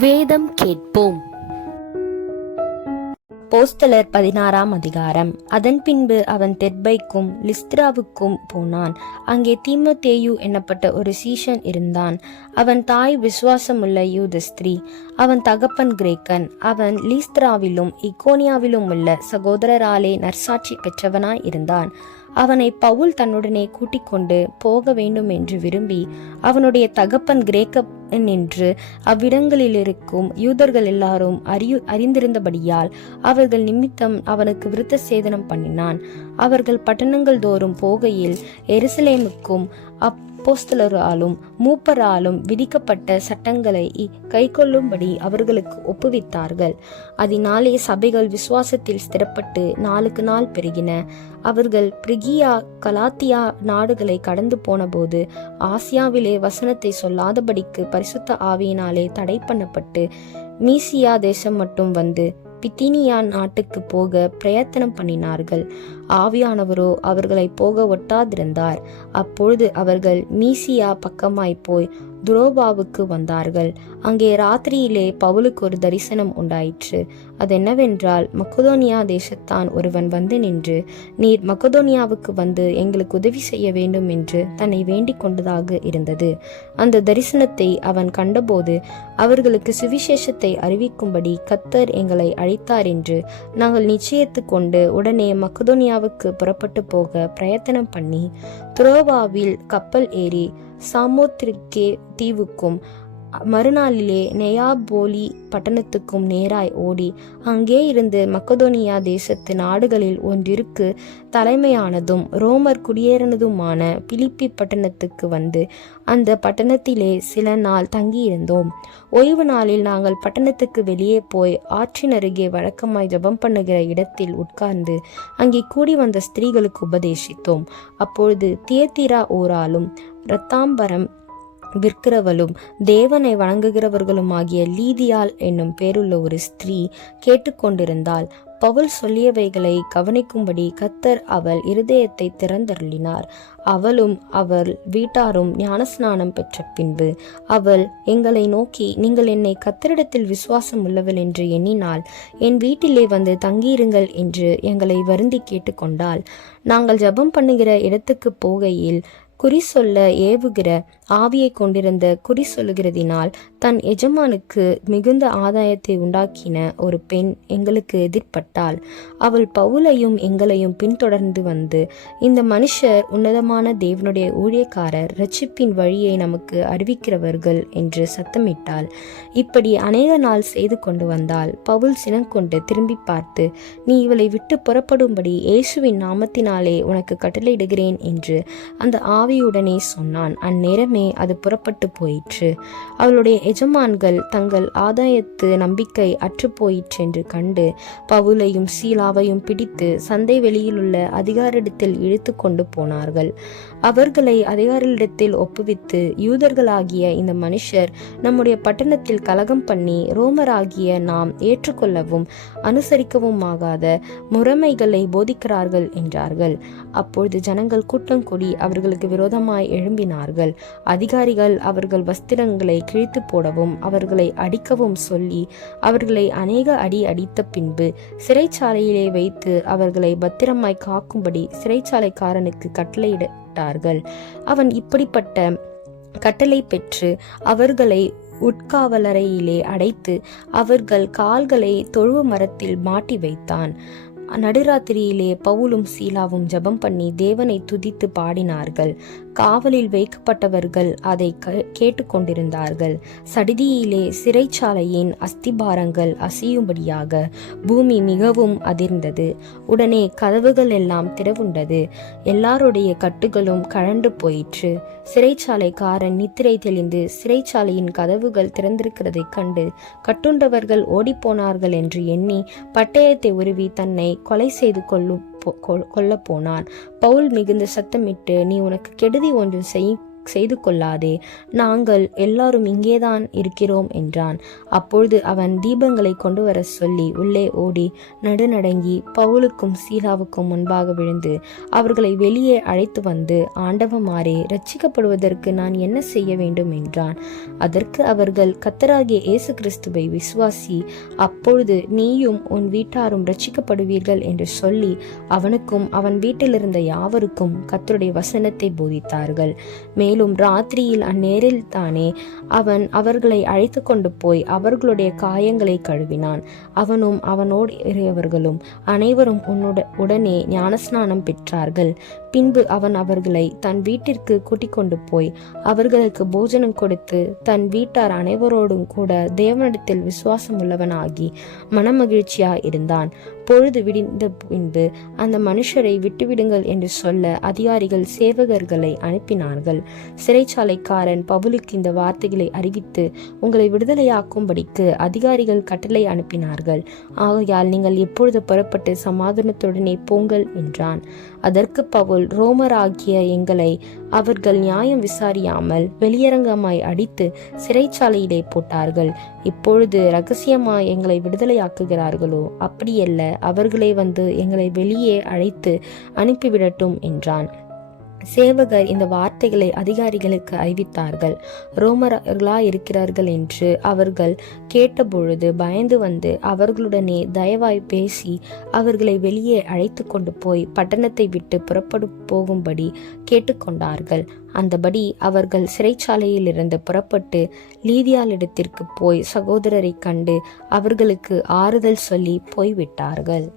வேதம் கேட்போம். போஸ்தலர் பதினாறாம் அதிகாரம். அதன் பின்பு அவன் தெர்பைக்கும் லிஸ்திராவுக்கும் போனான். அங்கே தீமத்தேயு எனப்பட்ட ஒரு சீஷன் இருந்தான். அவன் தாய் விசுவாசமுள்ள யூத ஸ்திரீ அவன் தகப்பன் கிரேக்கன். அவன் லீஸ்திராவிலும் இக்கோனியாவிலும் உள்ள சகோதரராலே நற்சாட்சி பெற்றவனாய் இருந்தான். அவனை பவுல் தன்னுடனே கூட்டிக் கொண்டு போக வேண்டும் என்று விரும்பி அவனுடைய தகப்பன் கிரேக்க என்று அவ்விடங்களில் இருக்கும் யூதர்கள் எல்லாரும் அறி அறிந்திருந்தபடியால் அவர்கள் நிமித்தம் அவனுக்கு விருத்த சேதனம் பண்ணினான். அவர்கள் பட்டணங்கள் தோறும் போகையில் எருசலேமுக்கும் அப் அப்போஸ்தலராலும் மூப்பராலும் விதிக்கப்பட்ட சட்டங்களை கைக்கொள்ளும்படி அவர்களுக்கு ஒப்புவித்தார்கள். அதனாலே சபைகள் விசுவாசத்தில் ஸ்திரப்பட்டு நாளுக்கு நாள் பெருகின. அவர்கள் பிரிகியா கலாத்தியா நாடுகளை கடந்து போனபோது ஆசியாவிலே வசனத்தை சொல்லாதபடிக்கு பரிசுத்த ஆவியினாலே தடை பண்ணப்பட்டு மீசியா தேசம் மட்டும் வந்து பித்தினியா நாட்டுக்கு போக பிரயத்தனம் பண்ணினார்கள். ஆவியானவரோ அவர்களை போக ஒட்டாதிருந்தார். அப்பொழுது அவர்கள் மீசியா பக்கமாய் போய் துரோபாவுக்கு வந்தார்கள். அங்கே ராத்திரியிலே பவுலுக்கு ஒரு தரிசனம் உண்டாயிற்று. அது என்னவென்றால் மக்கதோனியா தேசத்தான் ஒருவன் வந்து நின்று நீர் மக்கதோனியாவுக்கு வந்து எங்களுக்கு உதவி செய்ய வேண்டும் என்று தன்னை வேண்டிக் கொண்டதாக இருந்தது. அந்த தரிசனத்தை அவன் கண்டபோது அவர்களுக்கு சுவிசேஷத்தை அறிவிக்கும்படி கத்தர் எங்களை அழைத்தார் என்று நாங்கள் நிச்சயித்து கொண்டு உடனே மக்கதோனியாவுக்கு புறப்பட்டு போக பிரயத்தனம் பண்ணி துரோவாவில் கப்பல் ஏறி சாமோத்திரிக்கே தீவுக்கும் மறுநாளிலே நெயாபோலி பட்டணத்துக்கும் நேராய் ஓடி அங்கே இருந்து மக்கதோனியா தேசத்து நாடுகளில் ஒன்றிற்கு தலைமையானதும் ரோமர் குடியேறினதுமான பிலிப்பி பட்டணத்துக்கு வந்து அந்த பட்டணத்திலே சில நாள் தங்கியிருந்தோம். ஓய்வு நாளில் நாங்கள் பட்டணத்துக்கு வெளியே போய் ஆற்றின் அருகே வழக்கமாய் ஜபம் பண்ணுகிற இடத்தில் உட்கார்ந்து அங்கே கூடி வந்த ஸ்திரீகளுக்கு உபதேசித்தோம். அப்பொழுது தியத்திரா ஓராலும் ரத்தாம்பரம் விற்கிறவளும் தேவனை வணங்குகிறவர்களுமாகிய லீதியால் என்னும் பேருள்ள ஒரு ஸ்திரீ கேட்டுக்கொண்டிருந்தாள். பவுல் சொல்லியவைகளை கவனிக்கும்படி கத்தர் அவள் இருதயத்தை திறந்தருளினார். அவளும் அவள் வீட்டாரும் ஞானஸ்நானம் பெற்ற பின்பு அவள் எங்களை நோக்கி நீங்கள் என்னை கத்தரிடத்தில் விசுவாசம் உள்ளவள் என்று எண்ணினால் என் வீட்டிலே வந்து தங்கியிருங்கள் என்று எங்களை வருந்தி கேட்டுக்கொண்டாள். நாங்கள் ஜெபம் பண்ணுகிற இடத்துக்கு போகையில் குறி சொல்ல ஏவுகிற ஆவியை கொண்டிருந்த குறி சொல்லுகிறதினால் தன் எஜமானுக்கு மிகுந்த ஆதாயத்தை உண்டாக்கின ஒரு பெண் எங்களுக்கு எதிர்ப்பட்டாள். அவள் பவுலையும் எங்களையும் பின்தொடர்ந்து வந்து இந்த மனுஷர் உன்னதமான தேவனுடைய ஊழியக்காரர் ரட்சிப்பின் வழியை நமக்கு அறிவிக்கிறவர்கள் என்று சத்தமிட்டாள். இப்படி அநேக நாள் செய்து கொண்டு வந்தால் பவுல் சினங்கொண்டு திரும்பி பார்த்து நீ இவளை விட்டு புறப்படும்படி இயேசுவின் நாமத்தினாலே உனக்கு கட்டளையிடுகிறேன் என்று அந்த ஆவியுடனே சொன்னான். அந்நேரமே அது புறப்பட்டு போயிற்று. அவளுடைய எஜமான்கள் தங்கள் ஆதாயத்து நம்பிக்கை அற்று போயிற்று என்று கண்டு பவுலையும் சீலாவையும் பிடித்து சந்தை வெளியிலுள்ள அதிகாரிடத்தில் இழுத்து கொண்டு போனார்கள். அவர்களை அதிகாரிகளிடத்தில் ஒப்புவித்து யூதர்களாகிய இந்த மனுஷர் நம்முடைய பட்டணத்தில் கலகம் பண்ணி ரோமராகிய நாம் ஏற்றுக்கொள்ளவும் அனுசரிக்கவும் ஆகாத முறைமைகளை போதிக்கிறார்கள் என்றார்கள். அப்பொழுது ஜனங்கள் கூட்டம் கூடி அவர்களுக்கு விரோதமாய் எழும்பினார்கள். அதிகாரிகள் அவர்கள் வஸ்திரங்களை கிழித்து போடவும் அவர்களை அடிக்கவும் சொல்லி அவர்களை அநேக அடி அடித்த பின்பு சிறைச்சாலையிலே வைத்து அவர்களை பத்திரமாய் காக்கும்படி சிறைச்சாலைக்காரனுக்கு கட்டளையிட்டார்கள். அவன் இப்படிப்பட்ட கட்டளை பெற்று அவர்களை உட்காவலறையிலே அடைத்து அவர்கள் கால்களை தொழுவ மரத்தில் மாட்டி வைத்தான். நடுராத்திரியிலே பவுலும் சீலாவும் ஜெபம் பண்ணி தேவனை துதித்து பாடினார்கள். காவலில் வைக்கப்பட்டவர்கள் அதை கேட்டுக்கொண்டிருந்தார்கள். சடிதியிலே சிறைச்சாலையின் அஸ்திபாரங்கள் அசையும்படியாக பூமி மிகவும் அதிர்ந்தது. உடனே கதவுகள் எல்லாம் திறவுண்டது. எல்லாருடைய கட்டுகளும் கழண்டு போயிற்று. சிறைச்சாலைக்காரன் நித்திரை தெளிந்து சிறைச்சாலையின் கதவுகள் திறந்திருக்கிறதை கண்டு கட்டுண்டவர்கள் ஓடிப்போனார்கள் என்று எண்ணி பட்டயத்தை உருவி தன்னை கொலை செய்து கொள்ளும் கொல்ல போனான். பவுல் மிகுந்த சத்தமிட்டு நீ உனக்கு கெடுதி ஒன்று செய் செய்து கொள்ளாதே. நாங்கள் எல்லாரும் இங்கேதான் இருக்கிறோம் என்றான். அப்பொழுது அவன் தீபங்களை கொண்டு வர சொல்லி உள்ளே ஓடி நடுநடங்கி பவுலுக்கும் சீலாவுக்கும் முன்பாக விழுந்து அவர்களை வெளியே அழைத்து வந்து ஆண்டவமாரே ரட்சிக்கப்படுவதற்கு நான் என்ன செய்ய வேண்டும்? என்றான். அதற்கு அவர்கள் கத்தராகிய இயேசு கிறிஸ்துவை விசுவாசி அப்பொழுது நீயும் உன் வீட்டாரும் ரட்சிக்கப்படுவீர்கள் என்று சொல்லி அவனுக்கும் அவன் வீட்டிலிருந்த யாவருக்கும் கத்தருடைய வசனத்தை போதித்தார்கள். மேலும் ராத்திரியில் அந்நேரில் தானே அவன் அவர்களை அழைத்து கொண்டு போய் அவர்களுடைய காயங்களை கழுவினான். அவனும் அவனோடு இருந்தவர்களும் அனைவரும் உன்னுட உடனே ஞானஸ்நானம் பெற்றார்கள். பின்பு அவன் அவர்களை தன் வீட்டிற்கு கூட்டிக் கொண்டு போய் அவர்களுக்கு போஜனம் கொடுத்து தன் வீட்டார் அனைவரோடும் கூட தேவனிடத்தில் விசுவாசம் உள்ளவனாகி மனமகிழ்ச்சியா இருந்தான். பொழுது விடிந்த பின்பு அந்த மனுஷரை விட்டுவிடுங்கள் என்று சொல்ல அதிகாரிகள் சேவகர்களை அனுப்பினார்கள். சிறைச்சாலைக்காரன் பவுலுக்கு இந்த வார்த்தைகளை அறிவித்து உங்களை விடுதலையாக்கும்படிக்கு அதிகாரிகள் கட்டளை அனுப்பினார்கள். ஆகையால் நீங்கள் எப்பொழுது புறப்பட்டு சமாதானத்துடனே போங்கள் என்றான். அதற்கு பவுல் ரோமராகிய எங்களை அவர்கள் நியாயம் விசாரியாமல் வெளியரங்கமாய் அடித்து சிறைச்சாலையிலே போட்டார்கள். இப்பொழுது ரகசியமாய் எங்களை விடுதலையாக்குகிறார்களோ? அப்படியல்ல அவர்களே வந்து எங்களை வெளியே அழைத்து அனுப்பிவிடட்டும் என்றான். சேவகர் இந்த வார்த்தைகளை அதிகாரிகளுக்கு அறிவித்தார்கள். ரோமர்களா இருக்கிறார்கள் என்று அவர்கள் கேட்டபொழுது பயந்து வந்து அவர்களுடனே தயவாய் பேசி அவர்களை வெளியே அழைத்து கொண்டு போய் பட்டணத்தை விட்டு புறப்படு போகும்படி கேட்டுக்கொண்டார்கள். அந்தபடி அவர்கள் சிறைச்சாலையிலிருந்து புறப்பட்டு லீதியாளிடத்திற்கு போய் சகோதரரை கண்டு அவர்களுக்கு ஆறுதல் சொல்லி போய்விட்டார்கள்.